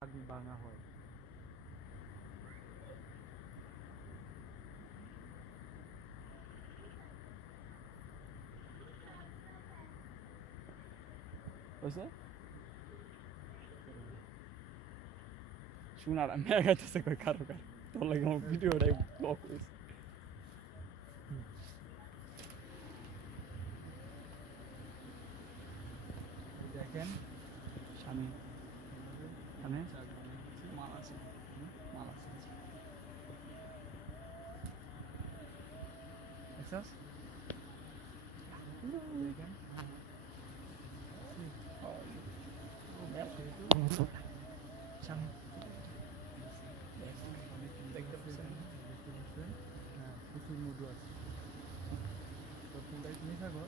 ভাঙা হয়। হয়েছে শোনার আমি গাইতেছে কই কারো কার তোর লাগে আমার ভিডিওটাই ব্লক হয়েছে। দেখেন স্বামী এখানে মাল আছে, মাল আছে দেখছস? দেখেন স্বামী দেখতে পাচ্ছেন? হ্যাঁ প্রচুর মধু আছে। তো তোমরা কিনে থাকো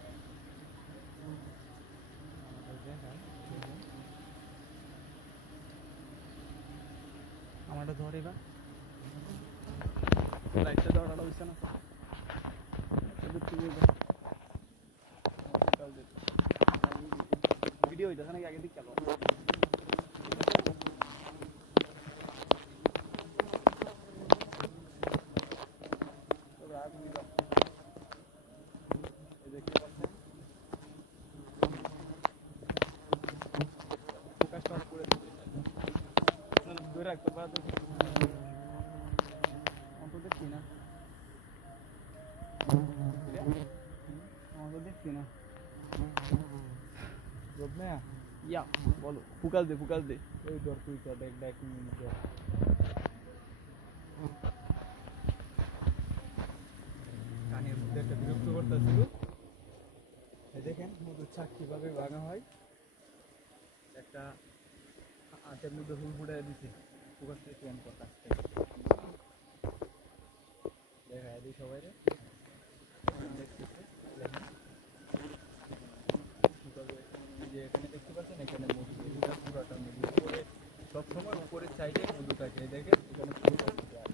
আমারটা ধরে বা লাইটটা ধরাটা হইছে না ভিডিও হইতেছে নাকি আগে দিক চালো রাখতে পারা তো দেখছি না আমাকে দেখছি না ইয়া বলো ফুকাস দে ওই দর তুই তো দেখ দেখ কানের মধ্যে একটা বিরক্ত করতেছিল। দেখেন মধুর চাক কিভাবে ভাঙা হয়, একটা হাতের মধ্যে হুল ফুটাই দিছে ফুকাস থেকে ফোন করতে দেখা দিই সবাই দেখতেছে। যে এখানে দেখতে পাচ্ছেন এখানে মধু পুরোটা মধু উপরে সবসময় উপরের সাইডে মধু থাকে। দেখেন এখানে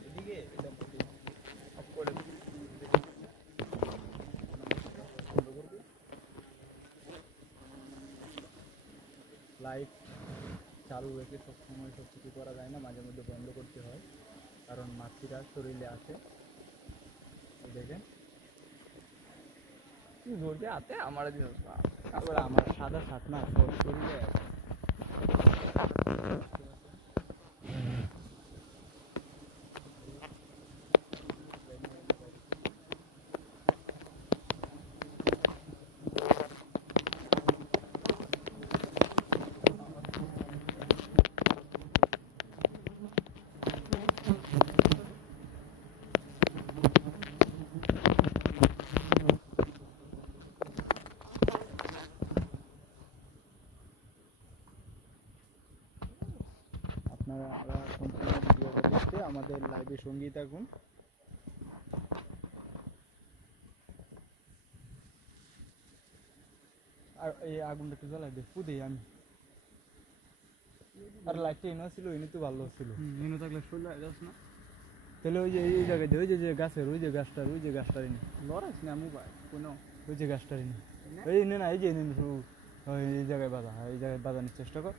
এদিকে এটা মধু অফ করে লাইট চালু রেখে সবসময় সব কিছু করা যায় না, মাঝে মধ্যে বন্ধ করতে হয় কারণ মাছিরা শরীরে আসে। দেখেন কি ধরতে আতে আমার আমার সাদা সাত না শরীরে আপনারা সম্পূর্ণ ভিডিওটা দেখতে আমাদের লাইভে সঙ্গী থাকুন। আর এই আগুনটা একটু জ্বালাই দেখবো দেই আমি। আর লাইটটা এনে ছিল এনে তো ভালো ছিল, এনে থাকলে শরীর যাস না তাহলে ওই যে এই জায়গায় ওই যে গাছের ওই যে গাছটার এনে লড়াইস না মোবাইল কোনো ওই যে গাছটার এনে এই এনে না এই যে এনে এই জায়গায় বাঁধা, এই জায়গায় বাঁধানোর চেষ্টা কর,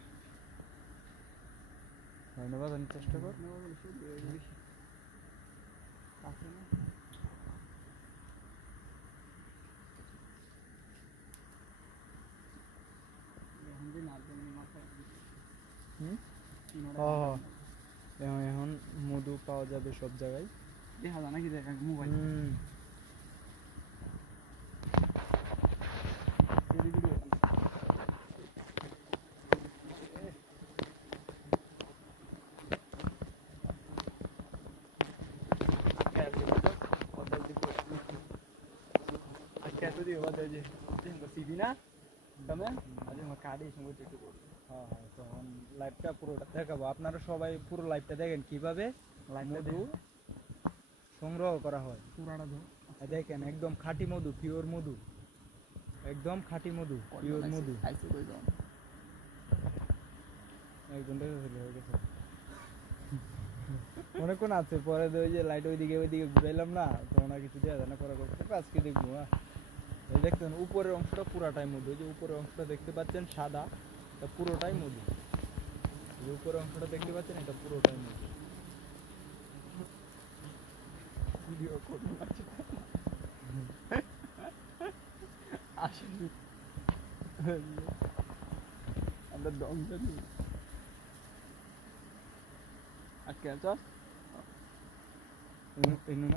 বাঁধানোর চেষ্টা কর। এখন মধু পাওয়া যাবে সব জায়গায়, দেখা যায় নাকি মোবাইল লাইভটা পুরোটা দেখাবো, আপনারা সবাই পুরো লাইভটা দেখেন কিভাবে মধু সংগ্রহ করা হয়। দেখেন একদম খাঁটি মধু, পিওর মধু, একদম খাঁটি মধু, পিওর মধু। অনেকক্ষণ আছে পরে ওই যে লাইট ওইদিকে ঘুরাইলাম না তো ওনা কিছু দেওয়া যায় না, পরে আজকে দেখবো। দেখতেন উপরের অংশটা পুরাটাই মধু, ওই যে উপরের অংশটা দেখতে পাচ্ছেন সাদা, পুরোটাই মধু। উপরের অংশটা দেখতে পাচ্ছেন, এটা পুরোটাই নদী। ভিডিও করুন আসলে আমরা দম জানি আর ক্যাচ